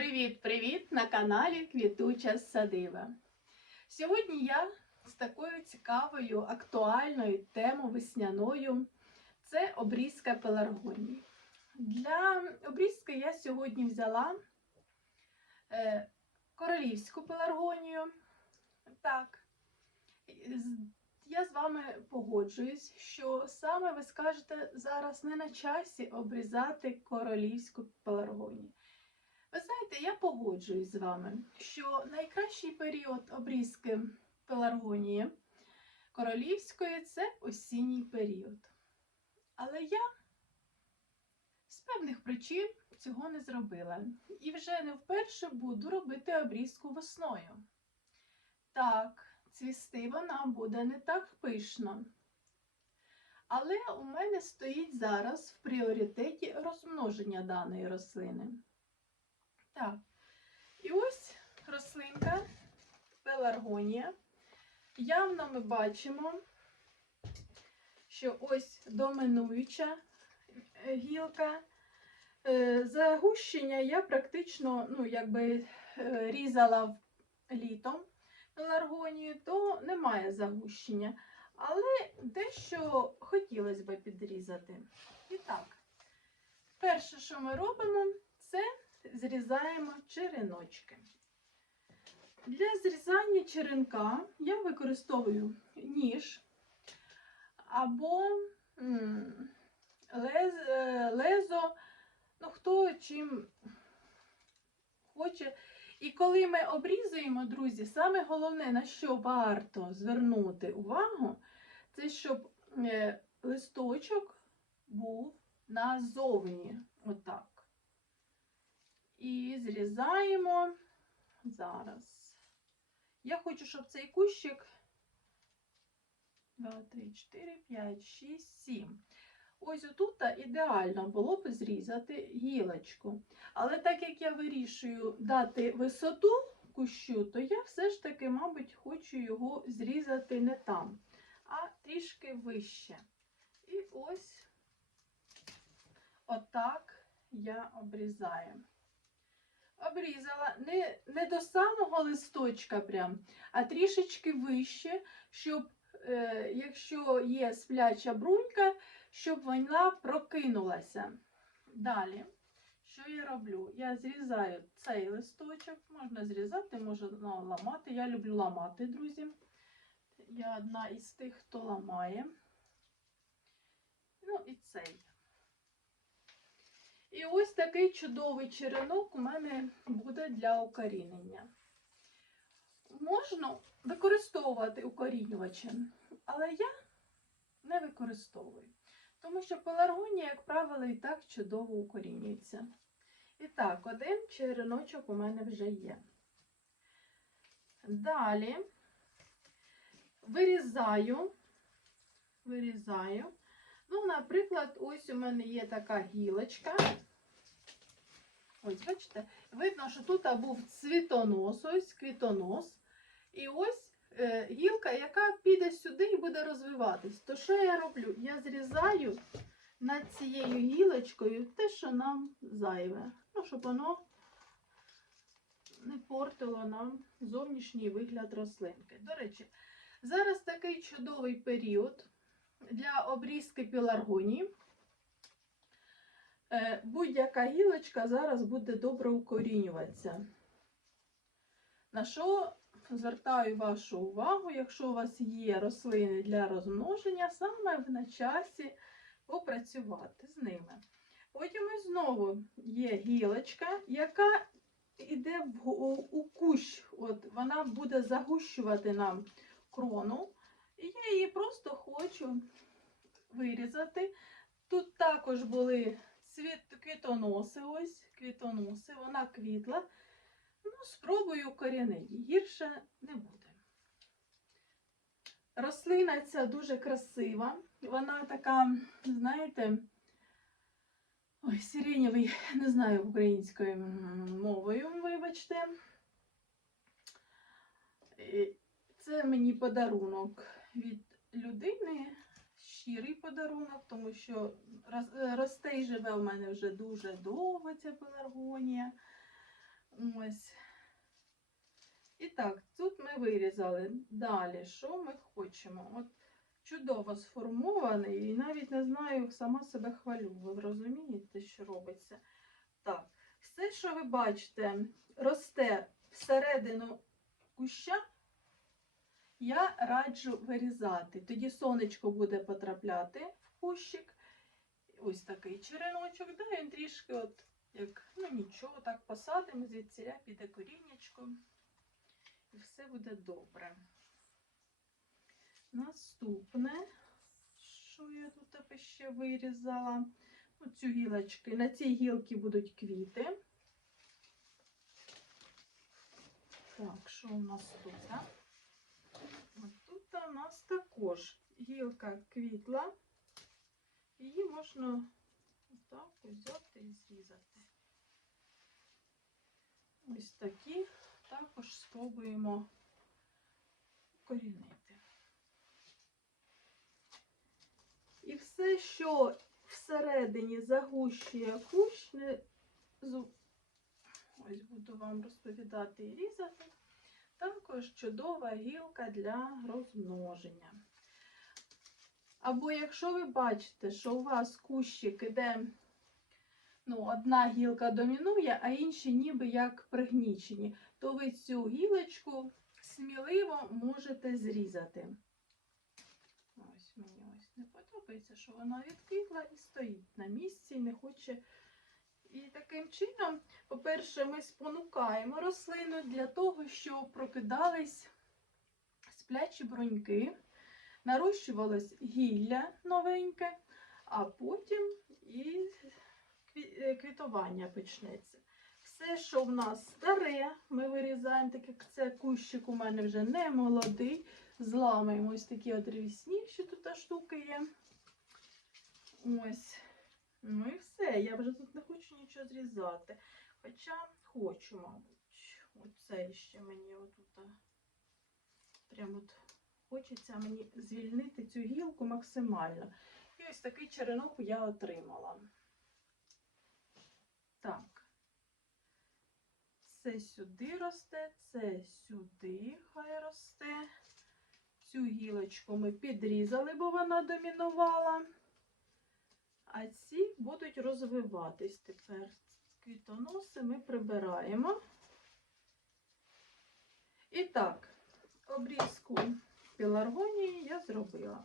Привіт-привіт на каналі Квітуча Садива. Сьогодні я з такою цікавою, актуальною темою весняною це обрізка пеларгонії. Для обрізки я сьогодні взяла е, королівську пеларгонію. Так, я з вами погоджуюсь, що саме ви скажете зараз не на часі обрізати королівську пеларгонію. Ви знаєте, я погоджуюсь з вами, що найкращий період обрізки пеларгонії королівської це осінній період. Але я з певних причин цього не зробила. І вже не вперше буду робити обрізку весною. Так, цвісти вона буде не так пишно. Але у мене стоїть зараз в пріоритеті розмноження даної рослини. Так. І ось рослинка пеларгонія. Явно ми бачимо, що ось доминуюча е, гілка. Е, Загущення я практично ну, якби, е, різала літом пеларгонію, то немає загущення. Але дещо хотілося б підрізати. І так, перше, що ми робимо, це зрізаємо череночки. Для зрізання черенка я використовую ніж або лез, е, лезо, ну хто чим хоче. І коли ми обрізуємо, друзі, саме головне, на що варто звернути увагу, це щоб е, листочок був назовні. Отак. І зрізаємо зараз. Я хочу, щоб цей кущик 2, 3, 4, 5, 6, 7. Ось отут ідеально було б зрізати гілочку. Але так як я вирішую дати висоту кущу, то я все ж таки, мабуть, хочу його зрізати не там, а трішки вище. І ось отак я обрізаю обрізала не, не до самого листочка прям, а трішечки вище, щоб, е, якщо є спляча брунька, щоб вона прокинулася. Далі, що я роблю? Я зрізаю цей листочок, можна зрізати, можна ламати. Я люблю ламати, друзі. Я одна із тих, хто ламає. Ну і цей. І ось такий чудовий черенок у мене буде для укорінення. Можна використовувати укорінювачі, але я не використовую. Тому що пеларгонія, як правило, і так чудово укорінюється. І так, один череночок у мене вже є. Далі вирізаю, вирізаю. Ну, наприклад, ось у мене є така гілочка. Ось, бачите, видно, що тут був цвітонос, ось квітонос. І ось е, гілка, яка піде сюди і буде розвиватись. То що я роблю? Я зрізаю над цією гілочкою те, що нам зайве. Ну, щоб воно не портило нам зовнішній вигляд рослинки. До речі, зараз такий чудовий період для обрізки піларгонії. Е, Будь-яка гілочка зараз буде добре укорінюватися. На що звертаю вашу увагу, якщо у вас є рослини для розмноження, саме на часі попрацювати з ними. Потім знову є гілочка, яка йде у кущ, От вона буде загущувати нам крону. І я її просто хочу вирізати. Тут також були цвіт, квітоноси, ось квітоноси, вона квітла. Ну, спробую корінити, гірше не буде. Рослина ця дуже красива. Вона така, знаєте, ой, сиренєвий, не знаю українською мовою, вибачте. Це мені подарунок від людини, щирий подарунок, тому що росте і живе в мене вже дуже довго ця пеларгонія. І так, тут ми вирізали. Далі, що ми хочемо? От чудово сформований, і навіть не знаю, сама себе хвалю. Ви розумієте, що робиться? Так, все, що ви бачите, росте всередину куща, я раджу вирізати. Тоді сонечко буде потрапляти в кущик. Ось такий череночок, да, він трішки, от, як, ну нічого, так посадимо, звідсіля піде коріннячко. І все буде добре. Наступне, що я тут ще вирізала? Оцю гілочки. На цій гілці будуть квіти. Так, що у нас тут? А? Тут у нас також гілка квітла. Її можна отак взяти і зрізати. Ось такі також спробуємо корінити. І все, що всередині загущує кущ, не ось буду вам розповідати і різати, також чудова гілка для розмноження. Або якщо ви бачите, що у вас кущик іде, ну, одна гілка домінує, а інші ніби як пригнічені, то ви цю гілочку сміливо можете зрізати. Ось мені ось не подобається, що вона відквітла і стоїть на місці, і не хоче. І таким чином, по-перше, ми спонукаємо рослину для того, щоб прокидались сплячі бруньки, нарощувалось гілля новеньке, а потім і е, квітування почнеться. Все, що в нас старе, ми вирізаємо, так як це кущик у мене вже не молодий. Зламаємо ось такі от рівісні, що тут штуки є. Ось. Ну і все. Я вже тут не хочу нічого зрізати. Хоча хочу, мабуть. Оце ще мені отут. а, Прям от хочеться мені звільнити цю гілку максимально. І ось такий черенок я отримала. Так. Це сюди росте, це сюди хай росте. Цю гілочку ми підрізали, бо вона домінувала. А ці будуть розвиватись тепер. Квітоноси ми прибираємо. І так, обрізку пеларгонії я зробила.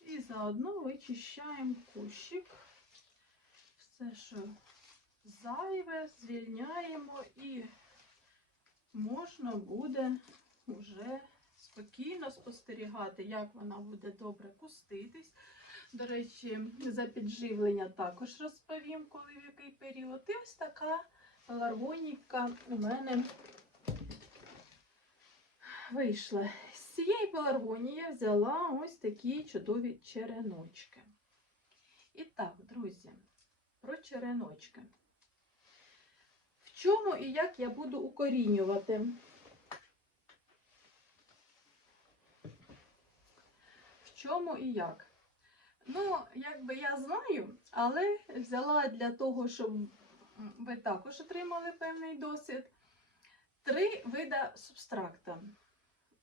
І заодно вичищаємо кущик. Все, що зайве, звільняємо і можна буде вже спокійно спостерігати, як вона буде добре пуститись. До речі, за підживлення також розповім, коли в який період. І ось така пеларгоніка у мене вийшла. З цієї пеларгонії я взяла ось такі чудові череночки. І так, друзі, про череночки. В чому і як я буду укорінювати? В чому і як? Ну, якби я знаю, але взяла для того, щоб ви також отримали певний досвід. Три вида субстракта.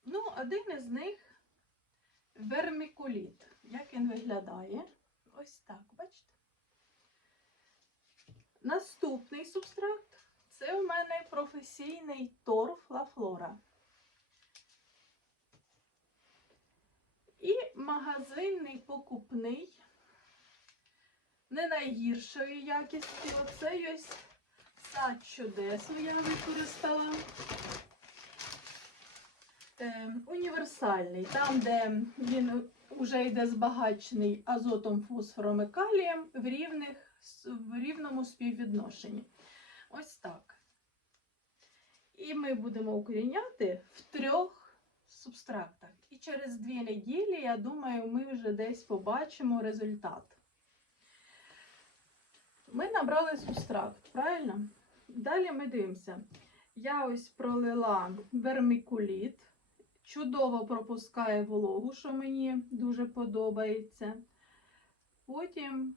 Ну, один із них вермікуліт. Як він виглядає? Ось так, бачите? Наступний субстракт це у мене професійний торф Лафлора. І магазинний покупний, не найгіршої якісті. Оцей ось сад чудес я використала. Е, універсальний, там, де він вже йде збагачений азотом, фосфором і калієм в, рівних, в рівному співвідношенні. Ось так. І ми будемо укоріняти в трьох субстрактах. І через дві неділі, я думаю, ми вже десь побачимо результат. Ми набрали субстракт, правильно? Далі ми дивимося. Я ось пролила вермікуліт, чудово пропускає вологу, що мені дуже подобається. Потім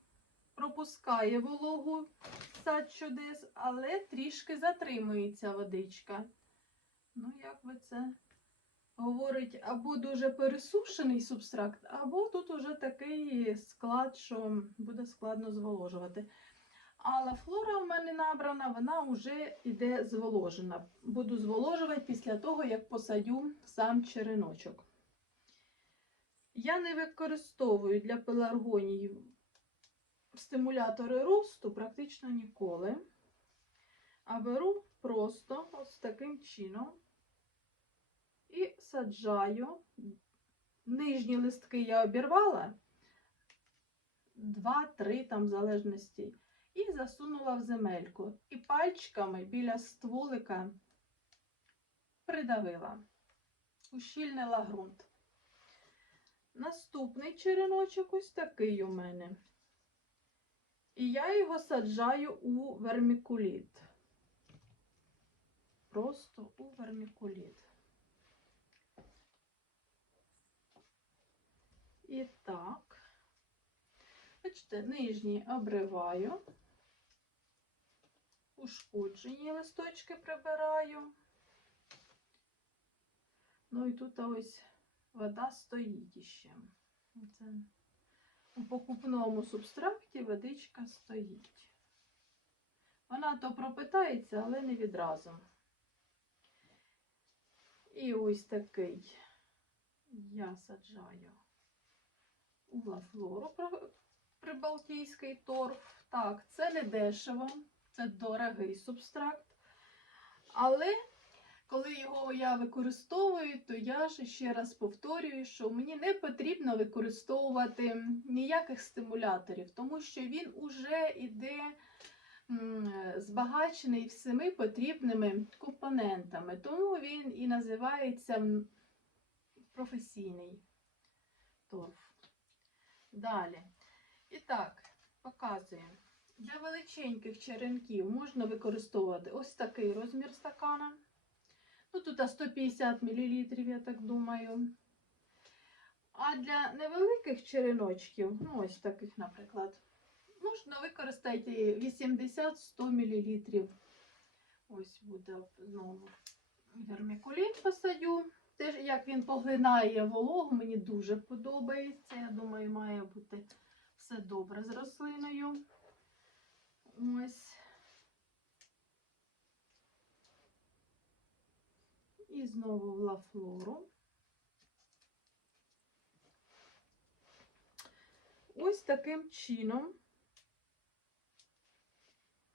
пропускає вологу сад чудес, але трішки затримується водичка. Ну, як би це говорить, або дуже пересушений субстракт, або тут уже такий склад, що буде складно зволожувати. Але флора в мене набрана, вона вже йде зволожена. Буду зволожувати після того, як посадю сам череночок. Я не використовую для пеларгонії стимулятори росту практично ніколи. А беру просто ось таким чином і саджаю. Нижні листки я обірвала, 2-3 там в залежності. І засунула в земельку. І пальчиками біля стволика придавила, ущільнила ґрунт. Наступний череночок ось такий у мене. І я його саджаю у вермікуліт. Просто у вермікуліт. І так, бачите, нижній обриваю, ушкоджені листочки прибираю. Ну і тут ось вода стоїть іще. Це у покупному субстракті водичка стоїть. Вона то пропитається, але не відразу. І ось такий я саджаю у лафлору прибалтійський торф. Так, це не дешево, це дорогий субстракт. Але коли його я використовую, то я ж ще раз повторюю, що мені не потрібно використовувати ніяких стимуляторів, тому що він уже йде збагачений всіми потрібними компонентами. Тому він і називається професійний торф. Далі. І так, показуємо. Для величеньких черенків можна використовувати ось такий розмір стакана. Ну, тут 150 мл, я так думаю. А для невеликих череночків, ну, ось таких, наприклад, можна використати 80-100 мл. Ось буде знову вермікуліт посадю. Теж, як він поглинає вологу, мені дуже подобається. Я думаю, має бути все добре з рослиною. Ось. І знову в лафлору. Ось таким чином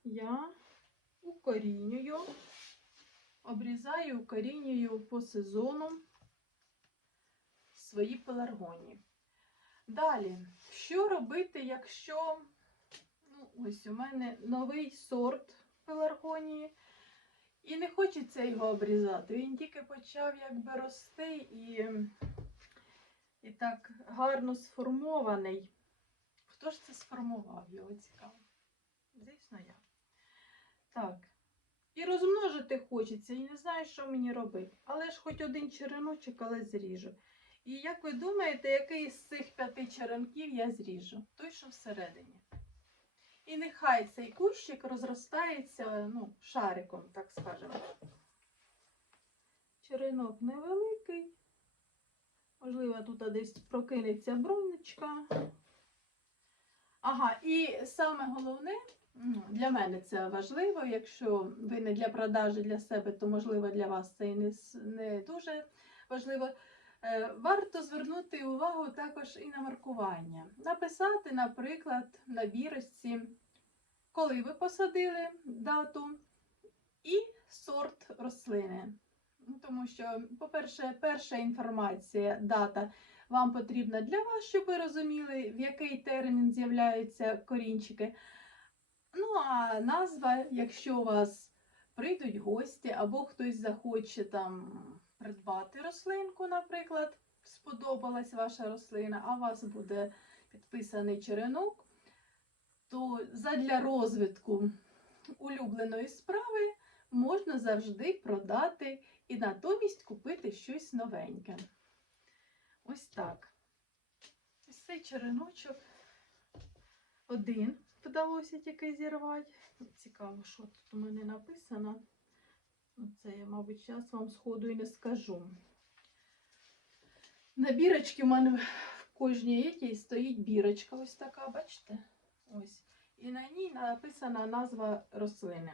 я укорінюю, обрізаю, укорінюю по сезону свої пеларгонії. Далі, що робити, якщо ну, ось у мене новий сорт пеларгонії, і не хочеться його обрізати. Він тільки почав якби рости і, і так гарно сформований. Хто ж це сформував? Його цікаво. Звісно, я. Так. І розмножити хочеться, і не знаю, що мені робити. Але ж хоч один череночок, але зріжу. І як ви думаєте, який з цих п'яти черенків я зріжу? Той, що всередині. І нехай цей кущик розростається ну, шариком, так скажемо. Черенок невеликий. Можливо, тут десь прокинеться бронечка. Ага, і саме головне, для мене це важливо. Якщо ви не для продажі для себе, то можливо для вас це і не, не дуже важливо. Е, варто звернути увагу також і на маркування. Написати, наприклад, на бірочці, коли ви посадили дату і сорт рослини. Ну, тому що, по-перше, перша інформація, дата вам потрібна для вас, щоб ви розуміли, в який термін з'являються корінчики. Ну, а назва, якщо у вас прийдуть гості, або хтось захоче там придбати рослинку, наприклад, сподобалась ваша рослина, а у вас буде підписаний черенок, то задля розвитку улюбленої справи можна завжди продати і натомість купити щось новеньке. Ось так. Ось цей череночок один вдалося тільки зірвати. Цікаво, що тут у мене написано. Це я, мабуть, зараз вам сходу і не скажу. На бірочці у мене в кожній єтій стоїть бірочка, ось така, бачите? Ось. І на ній написана назва рослини.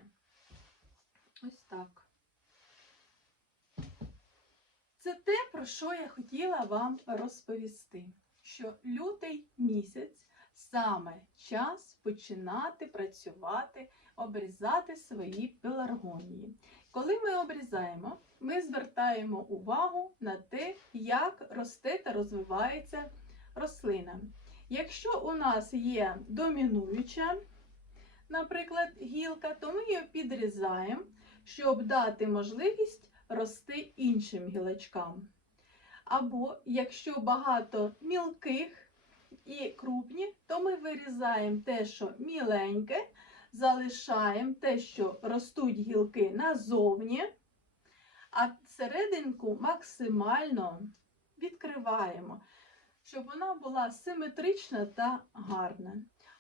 Ось так. Це те, про що я хотіла вам розповісти. Що лютий місяць саме час починати працювати, обрізати свої пеларгонії. Коли ми обрізаємо, ми звертаємо увагу на те, як росте та розвивається рослина. Якщо у нас є домінуюча, наприклад, гілка, то ми її підрізаємо, щоб дати можливість рости іншим гілочкам. Або якщо багато мілких і крупні, то ми вирізаємо те, що міленьке, залишаємо те, що ростуть гілки назовні, а серединку максимально відкриваємо, щоб вона була симетрична та гарна.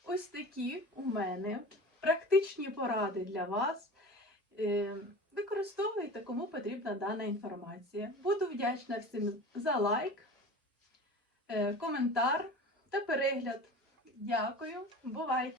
Ось такі у мене практичні поради для вас. Е, Використовуйте, кому потрібна дана інформація. Буду вдячна всім за лайк, е, коментар та перегляд. Дякую, бувайте!